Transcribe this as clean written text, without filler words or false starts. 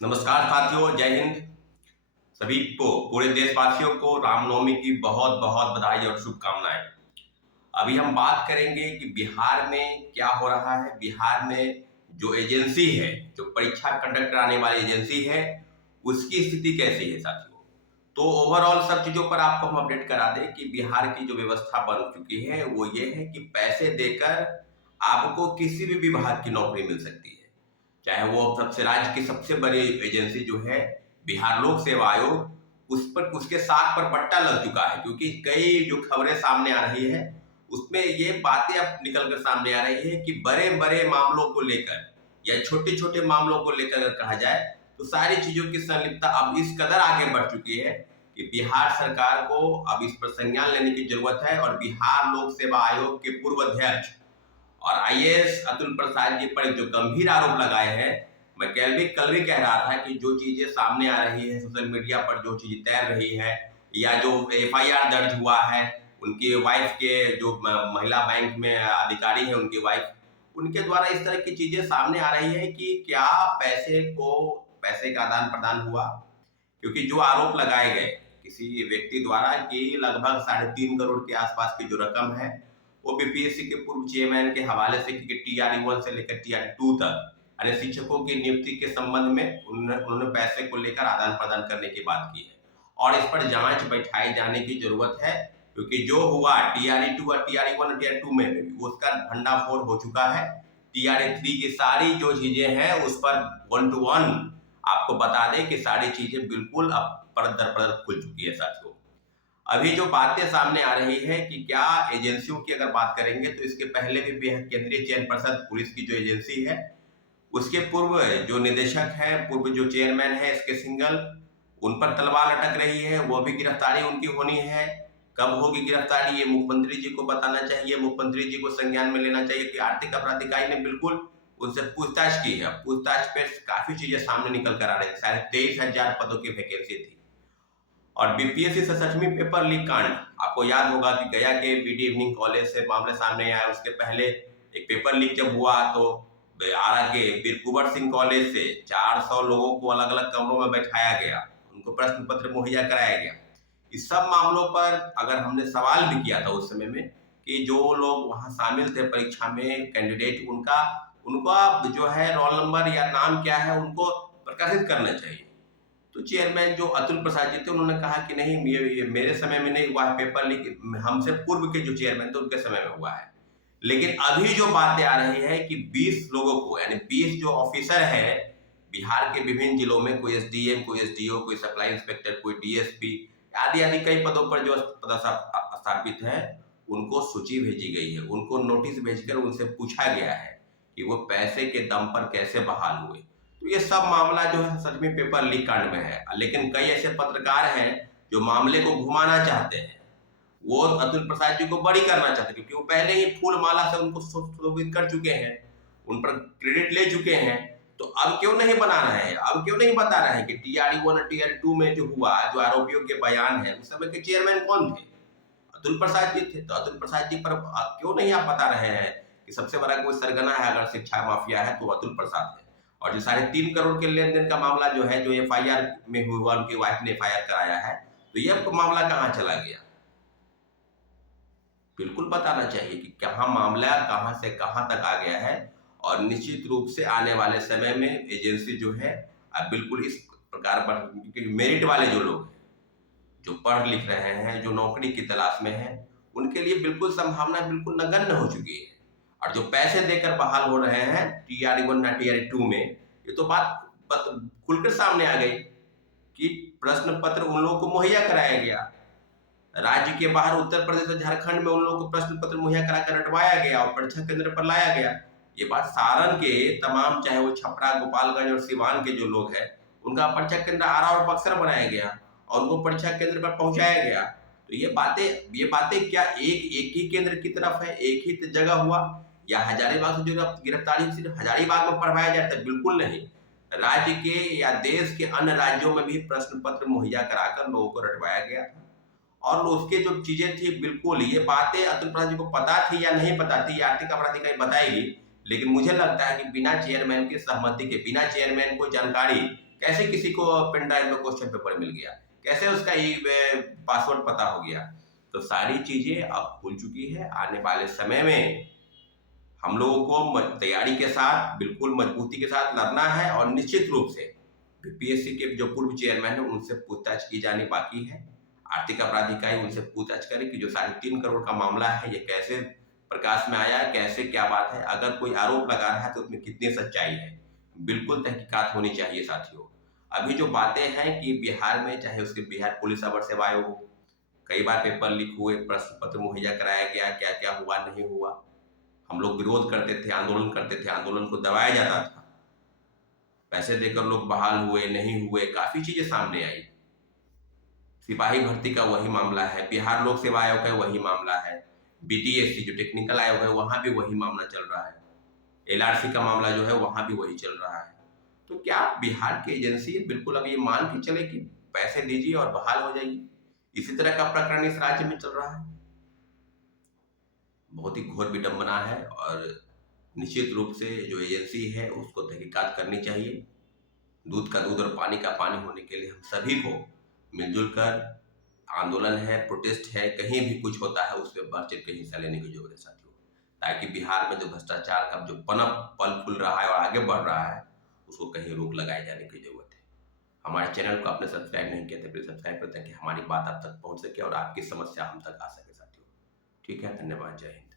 नमस्कार साथियों, जय हिंद। सभी को, पूरे देशवासियों को रामनवमी की बहुत बहुत बधाई और शुभकामनाएं। अभी हम बात करेंगे कि बिहार में क्या हो रहा है। बिहार में जो एजेंसी है, जो परीक्षा कंडक्ट कराने वाली एजेंसी है, उसकी स्थिति कैसी है साथियों। तो ओवरऑल सब चीजों पर आपको हम अपडेट करा दें कि बिहार की जो व्यवस्था बन चुकी है वो ये है कि पैसे देकर आपको किसी भी विभाग की नौकरी मिल सकती है। चाहे वो सबसे राज्य की सबसे बड़ी एजेंसी जो है बिहार लोक सेवा आयोग, उस पर उसके साख पर पट्टा लग चुका है। क्योंकि कई जो खबरें सामने आ रही है उसमें ये बातें अब निकल कर सामने आ रही है कि बड़े बड़े मामलों को लेकर या छोटे छोटे मामलों को लेकर अगर कहा जाए तो सारी चीजों की संलिप्तता अब इस कदर आगे बढ़ चुकी है कि बिहार सरकार को अब इस पर संज्ञान लेने की जरूरत है। और बिहार लोक सेवा आयोग के पूर्व अध्यक्ष और आईएएस अतुल प्रसाद जी पर जो गंभीर आरोप लगाए हैं, मैं कल भी कह रहा था कि जो चीजें सामने आ रही है सोशल मीडिया पर, जो चीज तैर रही है या जो एफआईआर दर्ज हुआ है उनकी वाइफ के, जो महिला बैंक में अधिकारी है उनकी वाइफ, उनके द्वारा इस तरह की चीजें सामने आ रही है कि क्या पैसे का आदान प्रदान हुआ। क्योंकि जो आरोप लगाए गए किसी व्यक्ति द्वारा कि लगभग 3.5 करोड़ के आसपास की जो रकम है वो बीपीएससी के पूर्व चेयरमैन के हवाले से, क्योंकि टीआरई 1 से लेकर टीआरई 2 तक यानी शिक्षकों की नियुक्ति के संबंध में उन्होंने पैसे को लेकर आदान प्रदान करने की बात की है और इस पर जांच बैठाए जाने की जरूरत है। क्योंकि जो हुआ टीआरई 2 और टीआरई 1 और टीआरई 2 में उसका भंडाफोड़ हो चुका है। टीआरई 3 की सारी जो चीजें हैं उस पर 1 to 1 आपको बता दें कि सारी चीजें बिल्कुल अब परत दर परत खुल चुकी है साथियों। अभी जो बातें सामने आ रही है कि क्या एजेंसियों की अगर बात करेंगे तो इसके पहले भी केंद्रीय चयन पर्षद पुलिस की जो एजेंसी है उसके पूर्व जो निदेशक है, पूर्व जो चेयरमैन है एसके सिंघल, उन पर तलवार लटक रही है। वो भी गिरफ्तारी उनकी होनी है। कब होगी गिरफ्तारी ये मुख्यमंत्री जी को बताना चाहिए, मुख्यमंत्री जी को संज्ञान में लेना चाहिए कि आर्थिक अपराध इकाई ने बिल्कुल उनसे पूछताछ की है। पूछताछ पे काफी चीजें सामने निकल कर आ रही है। 23,500 पदों की वैकेंसी थी। और बीपीएससी से सचमी पेपर लीक कांड, आपको याद होगा कि गया के बीडी इवनिंग कॉलेज से मामले सामने आया। उसके पहले एक पेपर लीक जब हुआ तो आरा के वीर कुंवर सिंह कॉलेज से 400 लोगों को अलग अलग कमरों में बैठाया गया, उनको प्रश्न पत्र मुहैया कराया गया। इस सब मामलों पर अगर हमने सवाल भी किया था उस समय में कि जो लोग वहां शामिल थे परीक्षा में कैंडिडेट, उनका उनका जो है रोल नंबर या नाम क्या है उनको प्रकाशित करना चाहिए। तो चेयरमैन जो अतुल प्रसाद जी थे उन्होंने कहा कि नहीं, ये मेरे समय में नहीं हुआ है पेपर लीक, हमसे पूर्व के जो चेयरमैन थे उनके समय में हुआ है। लेकिन अभी जो बातें आ रही है कि 20 लोगों को, यानी 20 जो ऑफिसर है बिहार के विभिन्न जिलों में, कोई एसडीएम, कोई एसडीओ, कोई सप्लाई इंस्पेक्टर, कोई डीएसपी आदि आदि कई पदों पर जो स्थापित है, उनको सूची भेजी गई है। उनको नोटिस भेजकर उनसे पूछा गया है कि वो पैसे के दम पर कैसे बहाल हुए। तो ये सब मामला जो है सच में पेपर लीक कांड में है। लेकिन कई ऐसे पत्रकार हैं जो मामले को घुमाना चाहते हैं, वो अतुल प्रसाद जी को बरी करना चाहते हैं क्योंकि वो पहले ही फूल माला से उनको शोभित कर चुके हैं, उन पर क्रेडिट ले चुके हैं। तो अब क्यों नहीं बना रहे हैं, अब क्यों नहीं बता रहे हैं कि टीआरई 1 और टीआरई 2 में जो हुआ, जो आरोपियों के बयान है, उस समय के चेयरमैन कौन थे? अतुल प्रसाद जी थे। तो अतुल प्रसाद जी पर क्यों नहीं आप बता रहे हैं कि सबसे बड़ा कोई सरगना है अगर शिक्षा माफिया है तो अतुल प्रसाद है। और जो 3.5 करोड़ के लेन देन का मामला जो है, जो एफआईआर में हुआ, उनकी वाइफ ने एफआईआर कराया है, तो ये मामला कहाँ चला गया? बिल्कुल बताना चाहिए कि कहाँ मामला कहाँ से कहाँ तक आ गया है। और निश्चित रूप से आने वाले समय में एजेंसी जो है अब बिल्कुल इस प्रकार पर, क्योंकि मेरिट वाले जो लोग हैं, जो पढ़ लिख रहे हैं, जो नौकरी की तलाश में हैं, उनके लिए बिल्कुल संभावना बिल्कुल नगण्य हो चुकी है। और जो पैसे देकर बहाल हो रहे हैं टीआरई 1 या टीआरई 2 में, ये तो बात खुलकर सामने आ गई कि प्रश्न पत्र उन लोगों को मुहैया कराया गया। राज्य के बाहर उत्तर प्रदेश और झारखंड में उन लोगों को प्रश्न पत्र मुहैया कराकर रटवाया गया और परीक्षा केंद्र पर लाया गया। ये बात सारण के तमाम, चाहे वो छपरा, गोपालगंज और सिवान के जो लोग हैं, उनका परीक्षा केंद्र आरा और बक्सर बनाया गया और उनको परीक्षा केंद्र पर पहुंचाया गया। तो ये बातें क्या एक ही केंद्र की तरफ है, एक ही जगह हुआ, या हजारीबाग से जो गिरफ्तारी सिर्फ हजारीबाग में पढ़वाया जाता है? बिल्कुल नहीं। राज्य के या देश के अन्य राज्यों में भी प्रश्न पत्र मुहैया कराकर लोगों को रटवाया गया था। और उसके जो चीजें थी, बिल्कुल ये बातें अतुल प्रसाद जी को पता थी या नहीं पता थी, आर्थिक अपराध इकाई बताएगी। लेकिन मुझे लगता है कि बिना चेयरमैन की सहमति के, बिना चेयरमैन को जानकारी कैसे किसी को पेन ड्राइव में क्वेश्चन पेपर मिल गया, कैसे उसका पासवर्ड पता हो गया। तो सारी चीजें अब खुल चुकी है। आने वाले समय में हम लोगों को तैयारी के साथ बिल्कुल मजबूती के साथ लड़ना है, और निश्चित रूप से बीपीएससी के जो पूर्व चेयरमैन है उनसे पूछताछ की जानी बाकी है। आर्थिक अपराध इकाई उनसे पूछताछ करे कि जो 3.5 करोड़ का मामला है ये कैसे प्रकाश में आया है, कैसे क्या बात है। अगर कोई आरोप लगा रहा है तो उसमें कितनी सच्चाई है, बिल्कुल तहकीकात होनी चाहिए साथियों। अभी जो बातें हैं कि बिहार में, चाहे उसके बिहार पुलिस अवर सेवाएं हो, कई बार पेपर लीक हुए, प्रश्न पत्र मुहैया कराया गया, क्या क्या हुआ नहीं हुआ, हम लोग विरोध करते थे, आंदोलन करते थे, आंदोलन को दबाया जाता था, पैसे देकर लोग बहाल हुए नहीं हुए, काफी चीजें सामने आई। सिपाही भर्ती का वही मामला है, बिहार लोक सेवा आयोग का वही मामला है, बीटीएससी जो टेक्निकल आयोग है वहां भी वही मामला चल रहा है, एलआरसी का मामला जो है वहां भी वही चल रहा है। तो क्या बिहार की एजेंसी बिल्कुल अब ये मान के चले कि पैसे दीजिए और बहाल हो जाइए? इसी तरह का प्रकरण इस राज्य में चल रहा है। बहुत ही घोर विडंबना है, और निश्चित रूप से जो एजेंसी है उसको तहकीकात करनी चाहिए। दूध का दूध और पानी का पानी होने के लिए हम सभी को मिलजुल कर, आंदोलन है, प्रोटेस्ट है, कहीं भी कुछ होता है उसमें बढ़ चढ़ के हिस्सा लेने की जरूरत है साथियों, ताकि बिहार में जो भ्रष्टाचार का जो पनप पल फूल रहा है और आगे बढ़ रहा है उसको कहीं रोक लगाए जाने की जरूरत है। हमारे चैनल को आपने सब्सक्राइब नहीं किया तो प्लीज सब्सक्राइब करें ताकि हमारी बात आप तक पहुंच सके और आपकी समस्या हम तक आ सके साथियों। ठीक है, धन्यवाद, जय हिंद।